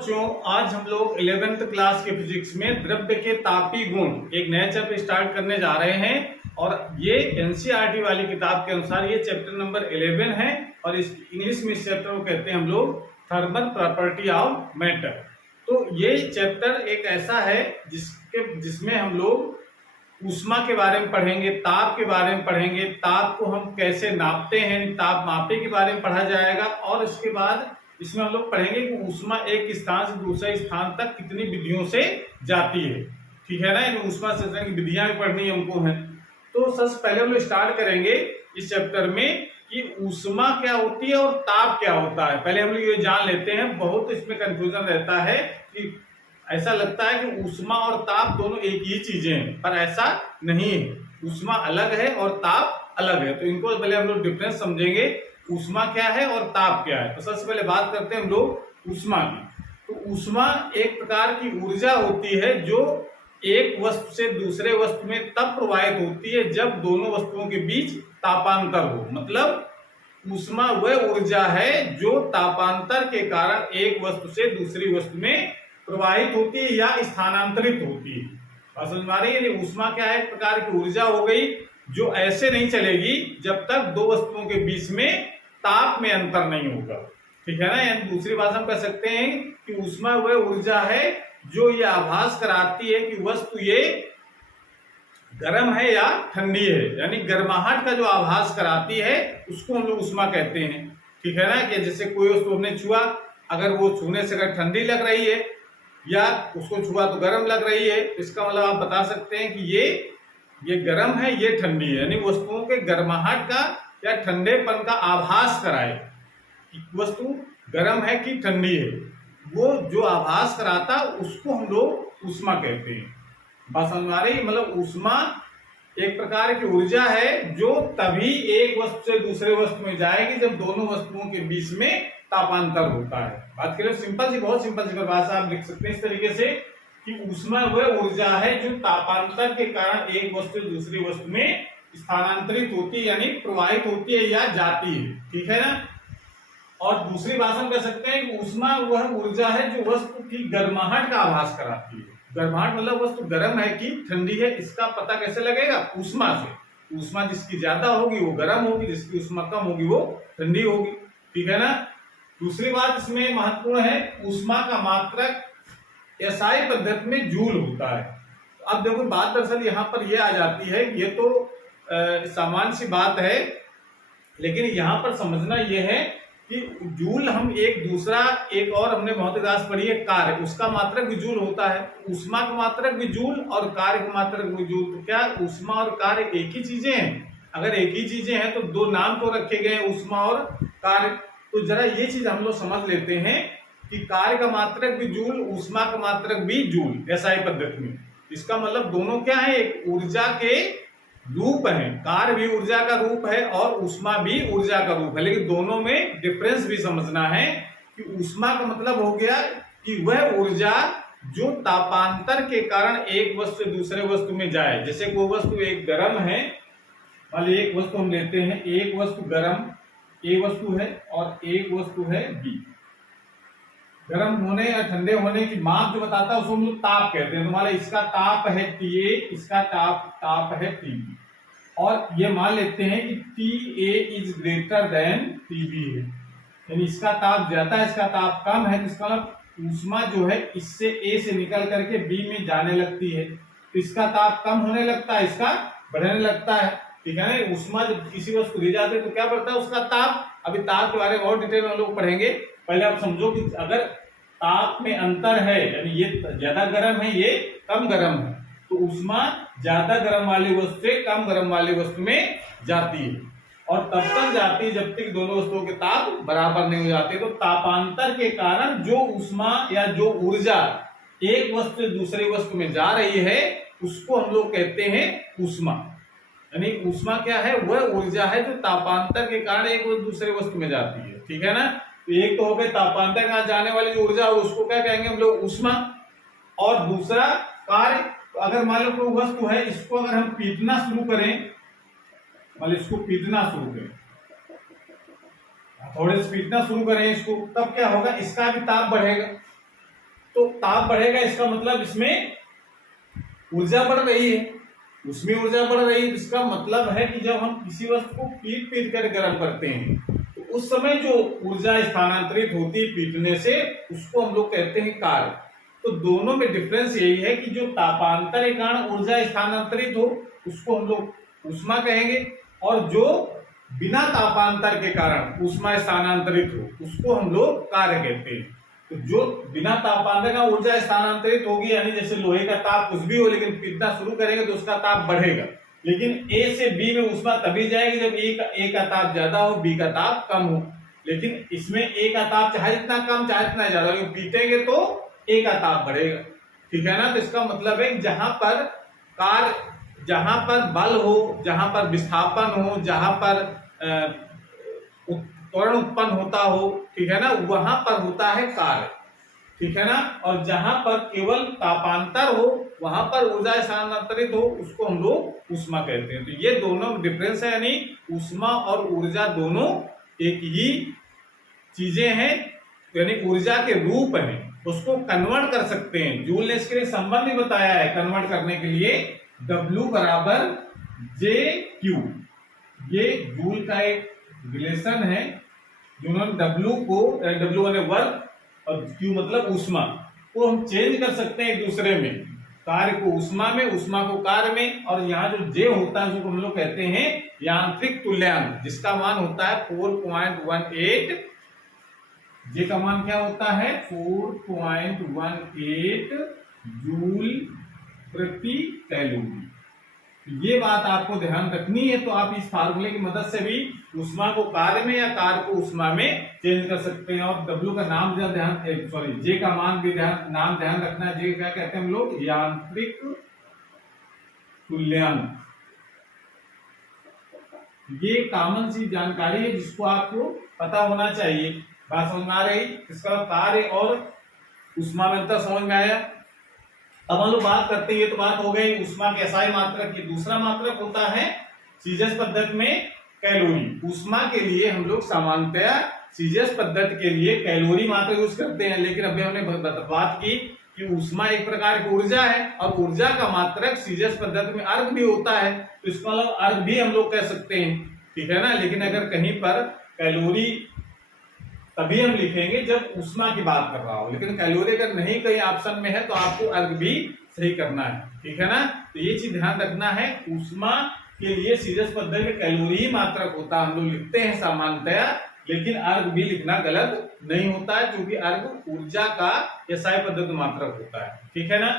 बच्चों, आज हम लोग 11th क्लास के फिजिक्स में द्रव्य के तापीय गुण एक नया चैप्टर स्टार्ट करने जा रहे हैं। और ये एनसीईआरटी वाली किताब के अनुसार ये चैप्टर नंबर 11 है। और इस इंग्लिश में इस चैप्टर को कहते हैं हम लोग थर्मल प्रॉपर्टी ऑफ मैटर। तो ये चैप्टर एक ऐसा है जिसमें हम लोग ऊष्मा के बारे में पढ़ेंगे, ताप के बारे में पढ़ेंगे, ताप को हम कैसे नापते हैं, ताप मापे के बारे में पढ़ा जाएगा। और इसके बाद इसमें हम लोग पढ़ेंगे कि ऊष्मा एक स्थान से दूसरे स्थान तक कितनी विधियों से जाती है। ठीक है ना, इन ऊष्मा संचरण की विधियां भी पढ़नी हमको है। तो सबसे पहले हम लोग स्टार्ट करेंगे इस चैप्टर में कि ऊष्मा क्या होती है और ताप क्या होता है। पहले हम लोग ये जान लेते हैं, बहुत इसमें कंफ्यूजन रहता है कि ऐसा लगता है कि ऊष्मा और ताप दोनों एक ही चीजें हैं, पर ऐसा नहीं है। ऊष्मा अलग है और ताप अलग है। तो इनको पहले हम लोग डिफरेंस समझेंगे, ऊष्मा क्या है और ताप क्या है। तो सबसे पहले बात करते हैं हम लोग ऊष्मा की। तो ऊष्मा एक प्रकार की ऊर्जा होती है जो एक वस्तु से दूसरे वस्तु में तब प्रवाहित होती है जब दोनों वस्तुओं के बीच तापांतर हो। मतलब ऊष्मा वह ऊर्जा है जो तापांतर के कारण एक वस्तु से दूसरी वस्तु में प्रवाहित होती है या स्थानांतरित होती है। समझ में आ रही है? ऊष्मा क्या है? एक प्रकार की ऊर्जा हो गई जो ऐसे नहीं चलेगी जब तक दो वस्तुओं के बीच में ताप में अंतर नहीं होगा। ठीक है ना, यानी दूसरी बात हम कह सकते हैं कि ऊष्मा वह ऊर्जा है जो ये आभास कराती है कि वस्तु ये गर्म है या ठंडी है। यानी गर्माहट का जो आभास कराती है उसको हम लोग ऊष्मा कहते हैं। ठीक है ना, कि जैसे कोई वस्तु हमने छुआ, अगर वो छूने से अगर ठंडी लग रही है या उसको छुआ तो गर्म लग रही है, इसका मतलब आप बता सकते हैं कि ये गर्म है, ये ठंडी है। यानी वस्तुओं के गर्माहट का या ठंडेपन का आभास कराए कि वस्तु गर्म है कि ठंडी है, वो जो आभास कराता उसको हम लोग ऊष्मा कहते हैं। बात समझ आ रही? मतलब ऊष्मा एक प्रकार की ऊर्जा है जो तभी एक वस्तु से दूसरे वस्तु में जाएगी जब दोनों वस्तुओं के बीच में तापांतर होता है। बात करें सिंपल सी, बहुत सिंपल सी भाषा आप लिख सकते हैं इस तरीके से कि ऊष्मा वह ऊर्जा है जो तापांतर के कारण एक वस्तु से दूसरी वस्तु में स्थानांतरित होती है, यानी प्रवाहित होती है या जाती है। ठीक है ना। और दूसरी बात हम कह सकते हैं कि ऊष्मा वह ऊर्जा है जो वस्तु की गर्माहट का आभास कराती है। गर्माहट मतलब वस्तु गर्म है कि ठंडी है, इसका पता कैसे लगेगा? ऊष्मा से। ऊष्मा जिसकी ज्यादा होगी वो गर्म होगी, जिसकी ऊष्मा कम होगी वो ठंडी होगी। ठीक है ना। दूसरी बात इसमें महत्वपूर्ण है, ऊष्मा का मात्रक एसआई पद्धति में जूल होता है। अब देखो बात दरअसल यहाँ पर यह आ जाती है, ये तो सामान्य सी बात है, लेकिन यहाँ पर समझना यह है कि जूल हम एक और हमने भौतिक राशि पढ़ी है कार्य, उसका मात्रक भी जूल होता है। ऊष्मा का मात्रक भी जूल और कार्य का मात्रक भी जूल। तो क्या ऊष्मा और कार्य एक ही चीजें हैं? अगर एक ही चीजें हैं तो दो नाम तो रखे गए हैं, ऊष्मा और कार्य। तो जरा ये चीज हम लोग समझ लेते हैं कि कार्य का मात्रक भी जूल, ऊष्मा का मात्रक भी जूल एसआई पद्धति में। इसका मतलब दोनों क्या है? एक ऊर्जा के रूप है। कार्य भी ऊर्जा का रूप है और ऊष्मा भी ऊर्जा का रूप है, लेकिन दोनों में डिफरेंस भी समझना है कि ऊष्मा का मतलब हो गया कि वह ऊर्जा जो तापांतर के कारण एक वस्तु से दूसरे वस्तु में जाए। जैसे कोई वस्तु एक गर्म है, मान एक वस्तु हम लेते हैं, एक वस्तु गर्म ए वस्तु है और एक वस्तु है बी। गर्म होने या ठंडे होने की माप जो बताता है उसको हम लोग ताप कहते हैं। तो मान इसका ताप है TA, इसका ताप है TB, और ये मान लेते हैं कि TA is greater than TB है, यानी इसका ताप ज्यादा है, इसका ताप कम है। इसका मतलब ऊष्मा जो है इससे A से निकल करके B में जाने लगती है, तो इसका ताप कम होने लगता है, इसका बढ़ने लगता है। ठीक है ना। ऊष्मा जब किसी वस्तु दी जाती है तो क्या बढ़ता है? उसका ताप। अभी ताप के बारे में और डिटेल में हम लोग पढ़ेंगे। पहले आप समझो कि अगर ताप में अंतर है, यानी ये ज्यादा गर्म है, ये कम गर्म है, तो ऊष्मा ज्यादा गर्म वाली वस्तु से कम गर्म वाली वस्तु में जाती है। और तब तक जाती है जब तक दोनों वस्तुओं के ताप बराबर नहीं हो जाते। तो तापांतर के कारण जो ऊष्मा या जो ऊर्जा एक वस्तु से दूसरी वस्तु में जा रही है उसको हम लोग कहते हैं ऊष्मा। यानी ऊष्मा क्या है? वह ऊर्जा है जो तापांतर के कारण एक दूसरे वस्तु में जाती है। ठीक है ना। तो एक तो हो गए तापांतर का जाने वाली जो ऊर्जा उसको क्या कहेंगे हम लोग? ऊष्मा। और दूसरा कार्य, तो अगर मान लो कोई वस्तु है, इसको अगर हम पीटना शुरू करें, मान लो इसको पीटना शुरू करें, थोड़े से पीटना शुरू करें इसको, तब क्या होगा? इसका भी ताप बढ़ेगा। तो ताप बढ़ेगा, इसका मतलब इसमें ऊर्जा बढ़ रही है, उसमें ऊर्जा बढ़ रही है। इसका मतलब है कि जब हम किसी वस्तु को पीट पीट कर गर्म करते हैं तो उस समय जो ऊर्जा स्थानांतरित होती है पीटने से, उसको हम लोग कहते हैं कार्य। तो दोनों में डिफरेंस यही है कि जो तापांतर के कारण ऊर्जा स्थानांतरित हो उसको हम लोग ऊष्मा कहेंगे, और जो बिना तापांतर के कारण ऊष्मा स्थानांतरित हो उसको हम लोग कार्य कहते हैं। तो जो बिना तापांतर का ऊर्जा स्थानांतरित होगी, यानी जैसे लोहे का ताप कुछ भी हो, लेकिन पीटना शुरू करेंगे तो उसका ताप बढ़ेगा, लेकिन ए से बी में ऊष्मा तभी जाएगी जब ए का ताप ज्यादा हो, बी का ताप कम हो। लेकिन इसमें ए का ताप चाहे इतना कम चाहे इतना ज्यादा, लेकिन पीटेंगे तो ए का ताप बढ़ेगा, ठीक है ना। तो इसका मतलब है जहां पर बल हो, जहां पर विस्थापन हो, जहां पर त्वरण उत्पन्न होता हो, ठीक है ना, वहां पर होता है कार्य, ठीक है ना। और जहां पर केवल तापांतर हो वहां पर ऊर्जा स्थानांतरित हो उसको हम लोग ऊष्मा कहते हैं। तो ये दोनों डिफरेंस है, यानी ऊष्मा और ऊर्जा दोनों एक ही चीजें हैं, यानी ऊर्जा के रूप हैं, उसको कन्वर्ट कर सकते हैं। जूल ने इसके लिए संबंध भी बताया है कन्वर्ट करने के लिए, W बराबर जे क्यू, ये जूल का एक रिलेशन है। जिन्होंने W यानी वर्क और Q मतलब ऊष्मा को हम चेंज कर सकते हैं एक दूसरे में, कार्य को ऊष्मा में, ऊष्मा को कार्य में। और यहाँ जो J होता है उसको हम लोग कहते हैं यांत्रिक तुल्यांक, जिसका मान होता है 4.18। J का मान क्या होता है 4.18 जूल प्रति कैलोरी। ये बात आपको ध्यान रखनी है। तो आप इस फार्मूले की मदद से भी ऊष्मा को कार्य में या कार्य को ऊष्मा में चेंज कर सकते हैं। और W का नाम J का मान भी नाम ध्यान रखना है। J क्या कहते हैं हम लोग, यांत्रिक तुल्यांक। ये कॉमन सी जानकारी है जिसको आपको पता होना चाहिए। बात समझ में आ रही, इसका कार्य और ऊष्मा में अंतर समझ में आया। अब हम लोग बात करते हैं, ये तो बात हो गई ऊष्मा के SI मात्रक की। दूसरा मात्रक होता है सीजीएस पद्धति में कैलोरी। ऊष्मा के लिए हम लोग सामान्यतः सीजीएस पद्धति के लिए कैलोरी मात्रक यूज करते हैं, लेकिन अभी हमने बात की कि ऊष्मा एक प्रकार की ऊर्जा है और ऊर्जा का मात्रक सीजीएस पद्धति में अर्घ भी होता है, तो इसका मतलब अर्घ भी हम लोग कह सकते हैं, ठीक है ना। लेकिन अगर कहीं पर कैलोरी तभी हम लिखेंगे जब ऊष्मा की बात कर रहा हो, लेकिन कैलोरी अगर नहीं कहीं ऑप्शन में है तो आपको अर्घ भी सही करना है, ठीक है ना। तो ये चीज ध्यान रखना है, ऊष्मा के लिए सीजीएस पद्धति में कैलोरी ही मात्रक होता है, हम लोग लिखते हैं सामान्यतया, लेकिन अर्घ भी लिखना गलत नहीं होता है, क्योंकि अर्घ ऊर्जा का SI पद्धति मात्रक होता है, ठीक है ना।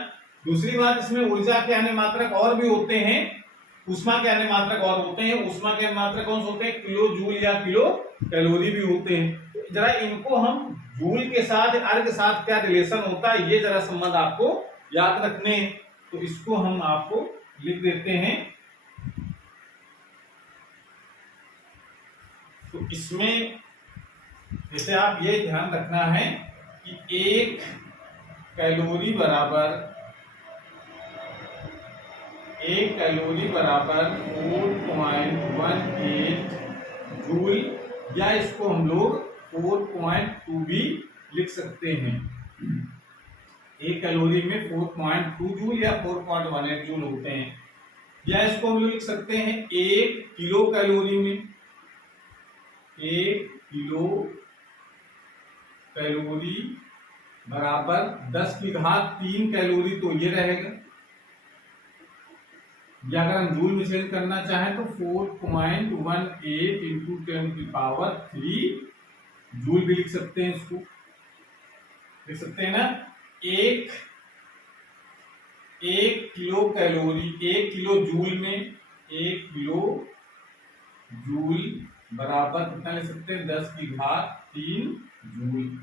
दूसरी बात, इसमें ऊर्जा के अन्य मात्रक और भी होते हैं, ऊष्मा के अन्य मात्रक और होते हैं। ऊष्मा के मात्रक कौन से होते हैं, किलो जूल या किलो कैलोरी भी होते हैं। तो जरा इनको हम जूल के साथ अर्घ के साथ क्या रिलेशन होता है, ये जरा संबंध आपको याद रखने, तो इसको हम आपको लिख देते हैं। तो इसमें जैसे आप ये ध्यान रखना है कि एक कैलोरी बराबर 4.18 जूल, या इसको हम लोग 4.2 भी लिख सकते हैं। एक कैलोरी में 4.2 जूल या 4.18 जूल होते हैं। या इसको हम लोग लिख सकते हैं 1 किलो कैलोरी में 1 किलो कैलोरी बराबर 10 की घात 3 कैलोरी, तो ये रहेगा। या अगर हम जूल में चेंज करना चाहें तो 4.18 इंटू 10⁻³ जूल भी लिख सकते हैं, इसको लिख सकते हैं ना। एक किलो कैलोरी 1 किलो जूल में 1 किलो जूल बराबर कितना लिख सकते हैं 10 की घात 3 जूल।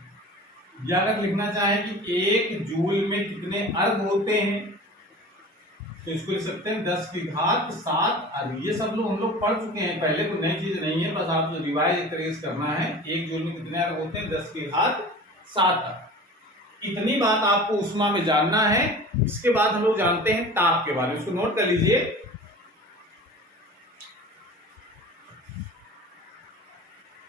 या अगर लिखना चाहें कि 1 जूल में कितने अर्घ होते हैं, तो इसको लिख सकते हैं 10 की घात 7 अर्घ। ये सब लोग हम लोग पढ़ चुके हैं पहले, कोई नई चीज नहीं है, बस आपको रिवाइज एक तरीके से करना है। 1 जूल में कितने अर्घ होते हैं 10 की घात 7 अर्घ। इतनी बात आपको ऊष्मा में जानना है। इसके बाद हम लोग जानते हैं ताप के बारे में, इसको नोट कर लीजिए।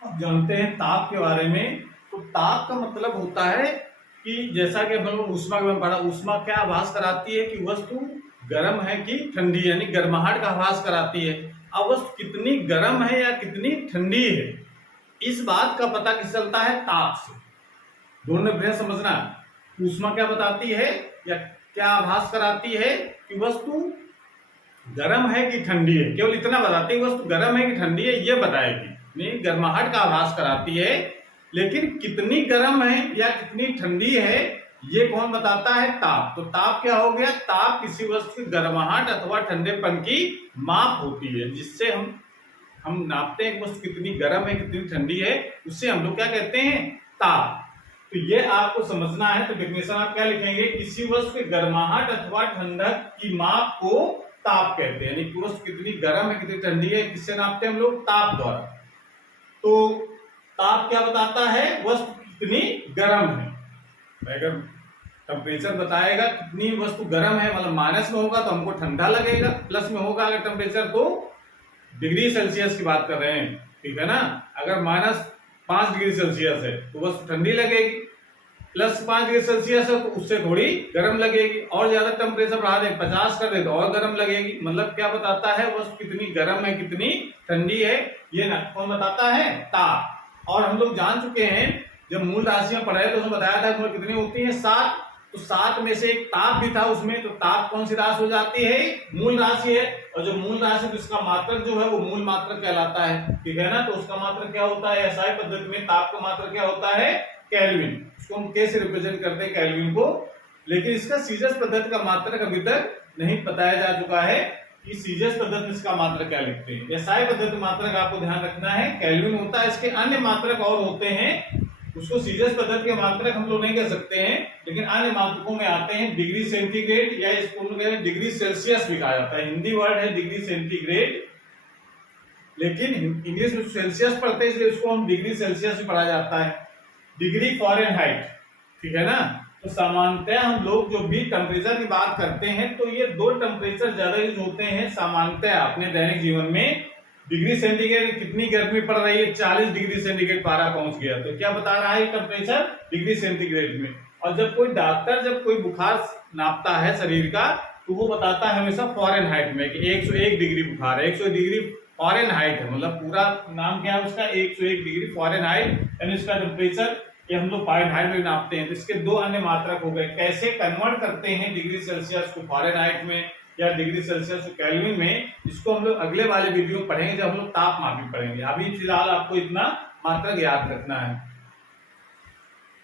अब जानते हैं ताप के बारे में। तो ताप का मतलब होता है कि जैसा कि हम लोग ऊष्मा के बारे में पढ़ा, ऊष्मा क्या आभास कराती है कि वस्तु गर्म है कि ठंडी, यानी गर्माहट का आभास कराती है। अब वस्तु कितनी गर्म है या कितनी ठंडी है, इस बात का पता किस चलता है? ताप से। दोनों ने समझना, ऊष्मा क्या बताती है या क्या आभास कराती है कि वस्तु गर्म है कि ठंडी है, केवल इतना बताती है वस्तु गर्म है कि ठंडी है, ये बताएगी नहीं, गर्माहट का आभास कराती है। लेकिन कितनी गर्म है या कितनी ठंडी है ये कौन बताता है? ताप। तो ताप क्या हो गया? ताप किसी वस्तु की गर्माहट अथवा ठंडेपन की माप होती है, जिससे हम नापते हैं कि वस्तु कितनी गर्म है कितनी ठंडी है, उससे हम लोग क्या कहते हैं? ताप। तो ये आपको समझना है। तो डेफिनेशन आप क्या लिखेंगे? किसी वस्तु की गर्माहट अथवा ठंडक की माप को ताप कहते हैं, यानी वस्तु कितनी गर्म है कितनी ठंडी है किससे नापते हैं हम लोग? ताप द्वारा। तो ताप क्या बताता है? वस्तु कितनी गर्म है। अगर टेम्परेचर बताएगा कितनी वस्तु गर्म है, मतलब माइनस में होगा तो हमको ठंडा लगेगा, प्लस में होगा अगर टेम्परेचर तो डिग्री सेल्सियस की बात कर रहे हैं, ठीक है ना। अगर -5 डिग्री सेल्सियस है तो वस्तु ठंडी लगेगी, +5 डिग्री सेल्सियस है तो उससे थोड़ी गर्म लगेगी, और ज्यादा टेम्परेचर बढ़ा दें 50 कर दे तो और गर्म लगेगी। मतलब क्या बताता है? वस्तु कितनी गर्म है कितनी ठंडी है, ये ना कौन बताता है? ताप। और हम लोग जान चुके हैं, जब मूल राशियां पढ़ाए तो उसमें बताया था उसमें कितनी होती है? 7। तो 7 में से एक ताप भी था उसमें, तो ताप कौन सी राशि हो जाती है? मूल राशि है। और जो मूल राशि है उसका मात्रक जो है वो मूल मात्रक कहलाता है, ठीक है ना। तो उसका मात्रक क्या होता है? एसआई पद्धति में ताप का मात्रक क्या होता है? केल्विन। उसको हम के से रिप्रेजेंट करते हैं, केल्विन को। लेकिन इसका सीजस पद्धति का मात्रक अभी तक नहीं बताया जा चुका है कि सीजस पद्धति इसका मात्रक क्या लिखते हैं। एसआई पद्धति मात्रक आपको ध्यान रखना है केल्विन होता है। इसके अन्य मात्रक और होते हैं, उसको सीजस पद्धति के मात्रक हम लोग नहीं कह सकते हैं, लेकिन अन्य मात्रकों में आते हैं डिग्री सेंटीग्रेड, या इसको डिग्री सेल्सियस भी कहा जाता है। हिंदी वर्ड है डिग्री सेंटीग्रेड, लेकिन इंग्लिश में सेल्सियस पढ़ते हैं इसलिए उसको हम डिग्री सेल्सियस भी पढ़ा जाता है। डिग्री फ़ारेनहाइट, ठीक है ना। तो सामान्यतः हम लोग जो भी टेम्परेचर की बात करते हैं तो ये 2 टेम्परेचर ज्यादा यूज होते हैं सामान्यतः अपने दैनिक जीवन में। डिग्री सेंटीग्रेड कितनी गर्मी पड़ रही है? 40 डिग्री सेंटीग्रेड पारा पहुंच गया, तो क्या बता रहा है टेम्परेचर? डिग्री सेंटीग्रेड में। और जब कोई डॉक्टर जब कोई बुखार नापता है शरीर का तो वो बताता है हमेशा फ़ारेनहाइट में कि 101 डिग्री बुखार है, 101 डिग्री फ़ारेनहाइट है, मतलब पूरा नाम क्या है उसका? 101 डिग्री फ़ारेनहाइट, यानी इसका टेम्परेचर ये हम लोग फ़ारेनहाइट में नापते हैं। तो इसके 2 अन्य मात्रक हो गए। कैसे कन्वर्ट करते हैं डिग्री सेल्सियस को फ़ारेनहाइट में या डिग्री सेल्सियस को केल्विन में, इसको हम लोग अगले वाले वीडियो में पढ़ेंगे जब हम लोग तापमापी पढ़ेंगे। अभी फिलहाल आपको इतना मात्रक याद रखना है,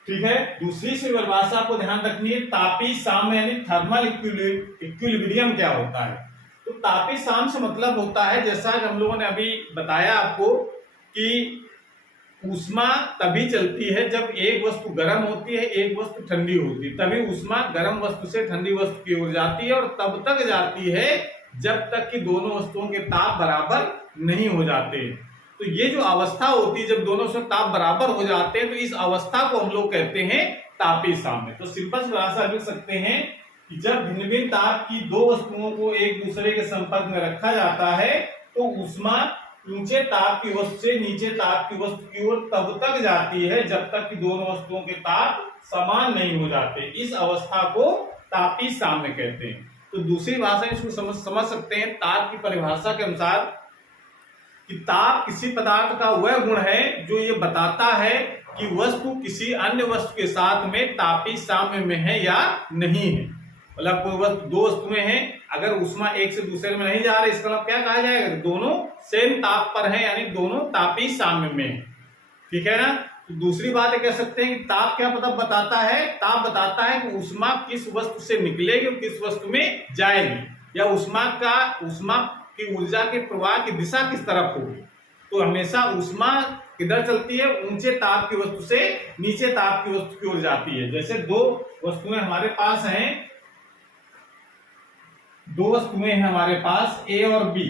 ठीक है। दूसरी सी परिभाषा आपको ध्यान रखनी है, तापी साम्य यानी थर्मल इक्विलिब्रियम क्या होता है? तो तापी साम्य से मतलब होता है, जैसा कि हम लोगों ने अभी बताया आपको कि ऊष्मा तभी चलती है जब एक वस्तु गर्म होती है एक वस्तु ठंडी होती है, तभी ऊष्मा गर्म वस्तु से ठंडी वस्तु की ओर जाती है, और तब तक जाती है जब तक कि दोनों वस्तुओं के ताप बराबर नहीं हो जाते। तो ये जो अवस्था होती है जब दोनों से ताप बराबर हो जाते हैं, तो इस अवस्था को हम लोग कहते हैं तापी साम्य। तो सिंपल सी भाषा लिख सकते हैं कि जब भिन्न भिन्न ताप की 2 वस्तुओं को एक दूसरे के संपर्क में रखा जाता है तो ऊष्मा ऊंचे ताप की वस्तु से नीचे ताप की वस्तु की ओर तब तक जाती है जब तक कि दोनों वस्तुओं के ताप समान नहीं हो जाते। इस अवस्था को तापी साम्य कहते हैं। तो दूसरी भाषा इसको समझ सकते हैं ताप की परिभाषा के अनुसार कि ताप किसी पदार्थ का वह गुण है जो ये बताता है कि वस्तु किसी अन्य वस्तु के साथ में तापी साम्य में है या नहीं है। मतलब कोई वस्तु 2 वस्तुएं हैं, अगर ऊष्मा एक से दूसरे में नहीं जा रही, इसका मतलब क्या कहा जाएगा? दोनों सेम ताप पर हैं, यानी दोनों तापी साम्य में है, ठीक है ना। तो दूसरी बात ये कह सकते हैं कि ताप क्या मतलब बताता है? ताप बताता है कि ऊष्मा किस वस्तु से निकलेगी और किस वस्तु में जाएगी, या ऊष्मा की ऊर्जा के प्रवाह की दिशा किस तरफ होगी। तो हमेशा ऊष्मा किधर चलती है? ऊंचे ताप की वस्तु से नीचे ताप की वस्तु की ओर जाती है। जैसे 2 वस्तुएं हमारे पास हैं, 2 वस्तुएं हैं हमारे पास ए और बी,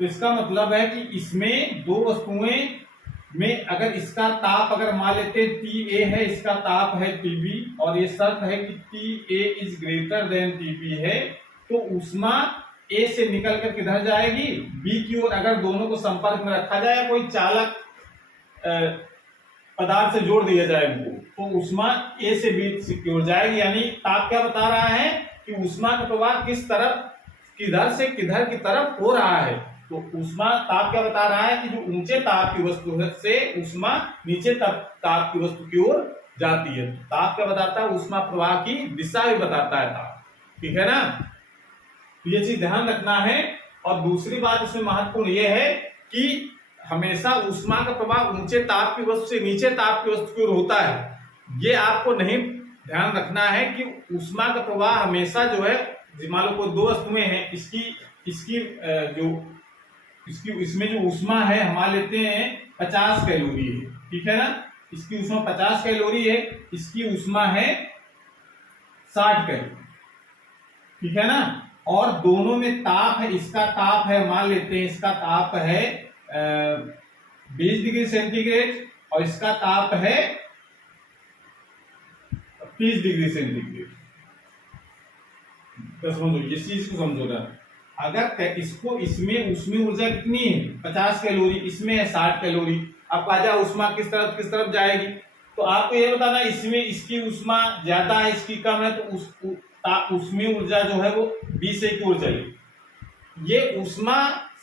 तो इसका मतलब है कि इसमें 2 वस्तुएं में अगर इसका ताप अगर मान लेते हैं TA है, इसका ताप है TB, और ये शर्त है कि TA is greater than TB है, तो ऊष्मा A से निकल कर किधर जाएगी? B की ओर। अगर दोनों को संपर्क में रखा जाए, कोई चालक पदार्थ से जोड़ दिया जाए उनको, तो ऊष्मा ए से बी की ओर जाएगी। यानी ताप क्या बता रहा है कि ऊष्मा का प्रवाह किस तरफ, किधर से किधर की तरफ हो रहा है। तो ऊष्मा ताप क्या बता रहा है कि जो ऊंचे ताप की वस्तु से ऊष्मा नीचे ताप की वस्तु की ओर जाती है। ताप क्या बताता है, ऊष्मा प्रवाह की दिशा भी बताता है ताप, ठीक है ना। तो ये चीज ध्यान रखना है। और दूसरी बात इसमें महत्वपूर्ण ये है कि हमेशा ऊष्मा का प्रवाह ऊंचे ताप की वस्तु से नीचे ताप की वस्तु की ओर होता है। ये आपको नहीं ध्यान रखना है कि ऊष्मा का प्रवाह हमेशा जो है, मान लो कोई दो वस्तुएं हैं, इसमें जो ऊष्मा है हम मान लेते हैं 50 कैलोरी है, ठीक है ना। इसकी ऊष्मा 50 कैलोरी है, इसकी ऊष्मा है 60 कैलोरी, ठीक है ना। और दोनों में ताप है, इसका ताप है मान लेते हैं इसका ताप है 20 डिग्री सेंटीग्रेड और इसका ताप है 30 डिग्री सेंटीग्रेड। तो समझो, इस चीज को समझो ना। अगर इसको इसमें ऊष्मीय ऊर्जा कितनी है 50 कैलोरी, इसमें है 60 कैलोरी। अब आजा ऊष्मा किस तरफ जाएगी, तो आपको ये बताना इसमें इसकी ऊष्मा ज्यादा है इसकी कम है, तो ऊष्मीय ऊर्जा जो है वो 20 से की ओर चलेगी। ये ऊष्मा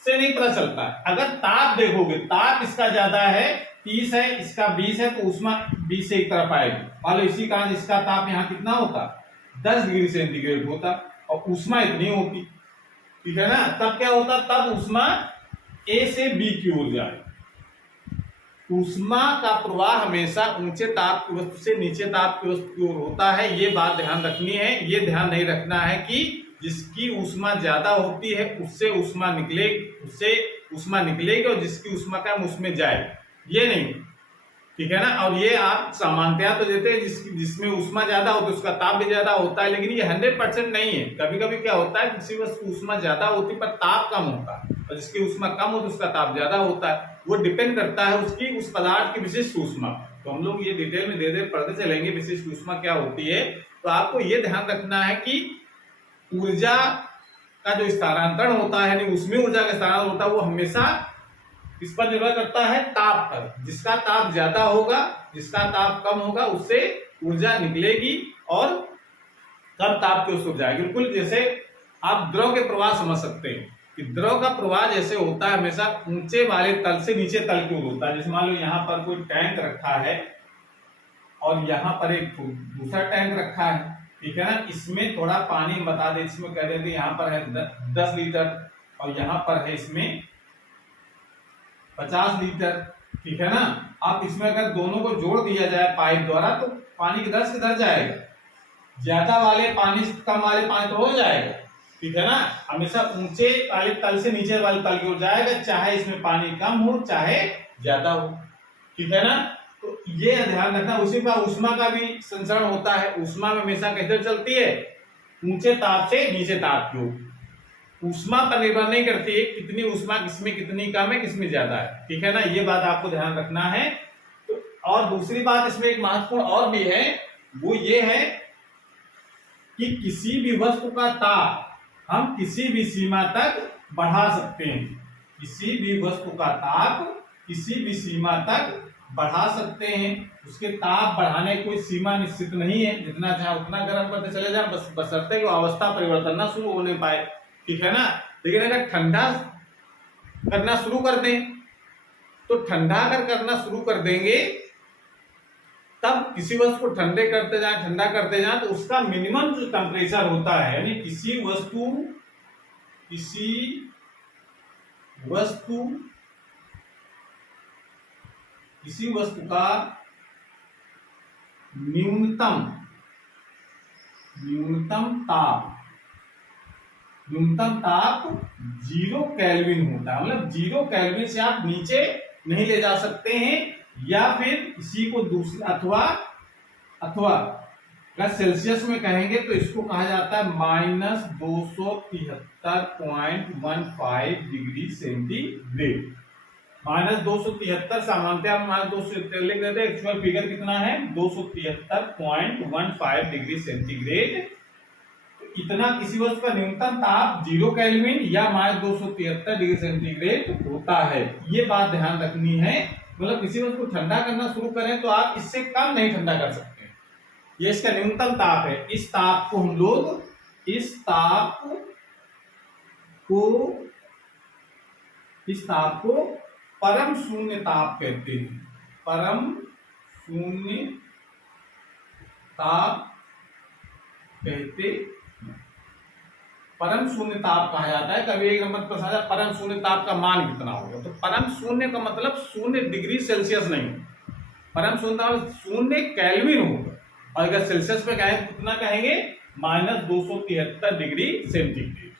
से नहीं पता चलता है। अगर ताप देखोगे, ताप इसका ज्यादा है 30 है, इसका 20 है, तो ऊष्मा 20 से एक तरफ आएगी। मान लो इसी कारण इसका ताप यहाँ कितना होता 10 डिग्री सेंटीग्रेड होता और ऊष्मा इतनी होती, ठीक है ना। तब क्या होता, तब ऊष्मा ए से बी की ओर जाए। ऊष्मा का प्रवाह हमेशा ऊंचे ताप की वस्तु से नीचे ताप की वस्तु की ओर होता है। ये बात ध्यान रखनी है। ये ध्यान नहीं रखना है कि जिसकी ऊष्मा ज्यादा होती है उससे ऊष्मा निकलेगी और जिसकी ऊष्मा कम उसमें जाए, ये नहीं, ठीक है ना। और ये आप सामान्यतया तो देते हैं जिसमें ऊष्मा ज्यादा होती है उसका ताप भी ज्यादा होता है, लेकिन ये 100% नहीं है। कभी कभी क्या होता है, किसी वस्तु की ऊष्मा ज्यादा होती है पर ताप कम होता है, और जिसकी ऊष्मा कम होती है उसका ताप ज्यादा होता है। वो डिपेंड करता है उस पदार्थ की विशिष्ट ऊष्मा। तो हम लोग ये डिटेल में धीरे पढ़ते चलेंगे विशिष्ट ऊष्मा क्या होती है। तो आपको ये ध्यान रखना है कि ऊर्जा का जो स्थानांतरण होता है, यानी ऊष्मीय ऊर्जा का स्थानांतरण होता है, वो हमेशा इस पर निर्भर करता है ताप पर। जिसका ताप ज्यादा होगा, जिसका ताप कम होगा, उससे ऊर्जा निकलेगी और कम ताप की ओर जाएगी। बिल्कुल जैसे आप द्रव के प्रवाह समझ सकते हैं कि द्रव का प्रवाह जैसे होता है हमेशा ऊंचे वाले तल से नीचे तल की ओर होता है। जैसे मान लो यहाँ पर कोई टैंक रखा है और यहाँ पर एक दूसरा टैंक रखा है, ठीक है ना। इसमें थोड़ा पानी बता दे, इसमें कह देते यहाँ पर है 10 लीटर और यहाँ पर है इसमें 50 लीटर, ठीक है ना। आप इसमें अगर दोनों को जोड़ दिया जाए पाइप द्वारा तो पानी किधर जाएगा, ज्यादा वाले पानी कम वाले पानी तो हो जाएगा, ठीक है ना। हमेशा ऊंचे वाले तल से नीचे वाले तल की ओर जाएगा, चाहे इसमें पानी कम हो चाहे ज्यादा हो, ठीक है ना। तो ये ध्यान रखना। उसी पर ऊष्मा का भी संचरण होता है। ऊष्मा में हमेशा किधर चलती है, ऊंचे ताप से नीचे ताप की ओर। ऊष्मा पर निर्भर नहीं करती है कितनी ऊष्मा किसमें कितनी कम है किसमें ज्यादा है, ठीक है ना। ये बात आपको ध्यान रखना है। तो और दूसरी बात इसमें एक महत्वपूर्ण और भी है, वो ये है कि किसी भी वस्तु का ताप हम किसी भी सीमा तक बढ़ा सकते हैं। किसी भी वस्तु का ताप किसी भी सीमा तक बढ़ा सकते हैं। उसके ताप बढ़ाने की कोई सीमा निश्चित नहीं है, जितना चाहे उतना गर्म करते चले जाए, बस बशर्ते कि अवस्था परिवर्तन ना शुरू होने पाए, ठीक है ना। लेकिन अगर ठंडा करना शुरू कर दें तो ठंडा करना शुरू कर देंगे, तब किसी वस्तु को ठंडा करते जाए तो उसका मिनिमम जो टेम्परेचर होता है, यानी किसी वस्तु का न्यूनतम ताप 0 केल्विन होता है। मतलब 0 केल्विन से आप नीचे नहीं ले जा सकते हैं, या फिर इसी को दूसरा अथवा अगर सेल्सियस में कहेंगे तो इसको कहा जाता है -273.15 डिग्री सेंटीग्रेड। -273 सामान्यतः -273 लिख देते हैं, एक्चुअल फिगर कितना है 273.15 डिग्री सेंटीग्रेड। तो इतना किसी वस्तु का न्यूनतम ताप 0 केल्विन या -273 डिग्री सेंटीग्रेड होता है। ये बात ध्यान रखनी है। मतलब किसी वस्तु को ठंडा करना शुरू करें तो आप इससे कम नहीं ठंडा कर सकते। ये इसका न्यूनतम ताप है। इस ताप को हम लोग परम शून्य ताप कहते हैं। परम शून्य ताप कहते, परम शून्य ताप कहा जाता है। कभी एक नंबर पर पूछा परम शून्य ताप का मान कितना होगा, तो परम शून्य का मतलब 0 डिग्री सेल्सियस नहीं, परम शून्य ताप 0 केल्विन होगा। और अगर सेल्सियस में कहें कितना कहेंगे, -273 डिग्री सेंटीग्रेड।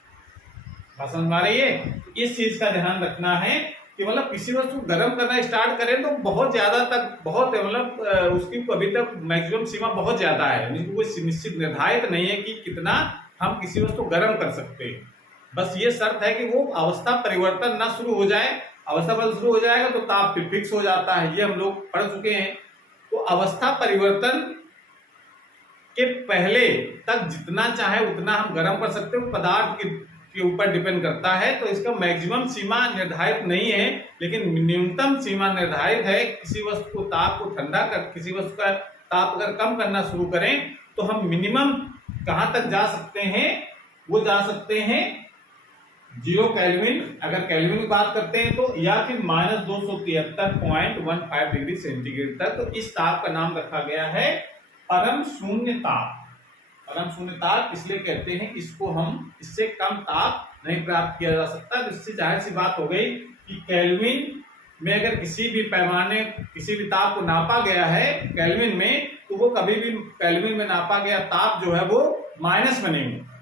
बात समझ में आ रही है? इस चीज का ध्यान रखना है कि मतलब किसी वस्तु गर्म करना स्टार्ट करें तो बहुत ज्यादा तक, बहुत मतलब उसकी अभी तक मैक्सिमम सीमा बहुत ज्यादा है, कोई निश्चित निर्धारित नहीं है कि कितना हम किसी वस्तु गर्म कर सकते हैं। बस ये शर्त है कि वो अवस्था परिवर्तन ना शुरू हो जाए। अवस्था परिवर्तन शुरू हो जाएगा तो ताप फिर फिक्स हो जाता है, ये हम लोग पढ़ चुके हैं। तो अवस्था परिवर्तन के पहले तक जितना चाहे उतना हम गर्म कर सकते हैं, पदार्थ के ऊपर डिपेंड करता है। तो इसका मैक्सिमम सीमा निर्धारित नहीं है, लेकिन न्यूनतम सीमा निर्धारित है। किसी वस्तु को ताप को ठंडा कर, किसी वस्तु का ताप अगर कम करना शुरू करें तो हम मिनिमम कहां तक जा सकते हैं, वो जा सकते हैं 0 केल्विन, अगर केल्विन की बात करते हैं तो, या फिर -273.15 डिग्री सेंटीग्रेड तक। तो इस ताप का नाम रखा गया है परम शून्य ताप। परम शून्य ताप इसलिए कहते हैं, इसको हम, इससे कम ताप नहीं प्राप्त किया जा सकता। तो इससे जाहिर सी बात हो गई कि केल्विन में अगर किसी भी पैमाने, किसी भी ताप को नापा गया है केल्विन में, तो वो कभी भी केल्विन में नापा गया ताप जो है वो माइनस में नहीं होगा।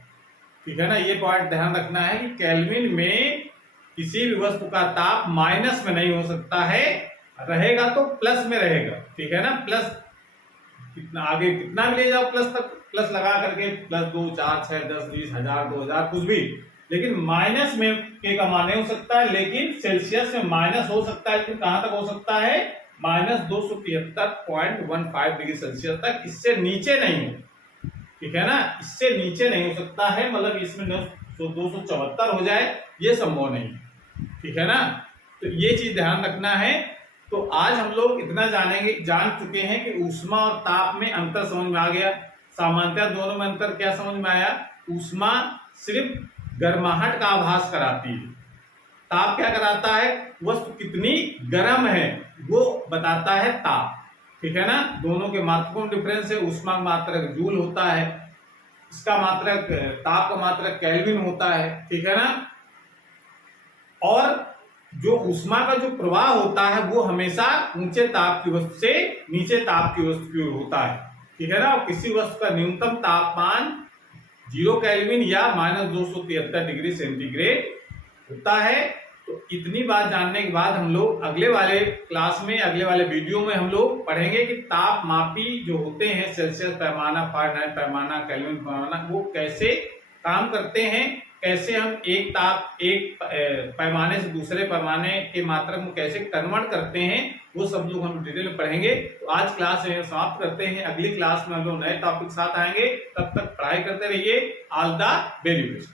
ठीक है ना, ये पॉइंट ध्यान रखना है कि केल्विन में किसी भी वस्तु का ताप माइनस में नहीं हो सकता है, रहेगा तो प्लस में रहेगा। ठीक है ना, प्लस कितना आगे कितना भी ले जाओ प्लस तक, प्लस लगा करके +2, 4, 6, 10, 20, 1000, 2000 कुछ भी, लेकिन माइनस में के का मान नहीं हो सकता है। लेकिन सेल्सियस में माइनस हो सकता है, लेकिन कहां तक हो सकता है, -273.15 डिग्री सेल्सियस तक, इससे नीचे नहीं हो। ठीक है ना, इससे नीचे नहीं हो सकता है, मतलब इसमें 274 हो जाए, ये संभव नहीं। ठीक है ना, तो ये चीज ध्यान रखना है। तो आज हम लोग इतना जान चुके हैं कि ऊष्मा और ताप में अंतर समझ में आ गया। सामान्यतः दोनों में अंतर क्या समझ में आया, ऊष्मा सिर्फ गर्माहट का आभास कराती है, ताप क्या कराता है, वस्तु कितनी गर्म है वो बताता है ताप। ठीक है ना, दोनों के महत्वपूर्ण डिफरेंस है। ऊष्मा का मात्रक जूल होता है, इसका मात्रक, ताप का मात्रक केल्विन होता है। ठीक है ना, और जो ऊष्मा का जो प्रवाह होता है वो हमेशा ऊंचे ताप की वस्तु से नीचे ताप की वस्तु की ओर होता है। ठीक है ना, और किसी वस्तु का न्यूनतम तापमान 0 केल्विन या -273 डिग्री सेंटीग्रेड होता है। तो इतनी बात जानने के बाद हम लोग अगले वाले क्लास में, अगले वाले वीडियो में हम लोग पढ़ेंगे कि तापमापी जो होते हैं, सेल्सियस पैमाना, फारेनहाइट पैमाना, केल्विन पैमाना, वो कैसे काम करते हैं, कैसे हम एक पैमाने से दूसरे पैमाने के मात्रक में कैसे कन्वर्ट करते हैं, वो सब लोग हम डिटेल में पढ़ेंगे। तो आज क्लास समाप्त करते हैं, अगली क्लास में हम लोग नए टॉपिक साथ आएंगे। तब तक पढ़ाई करते रहिए। All the very best.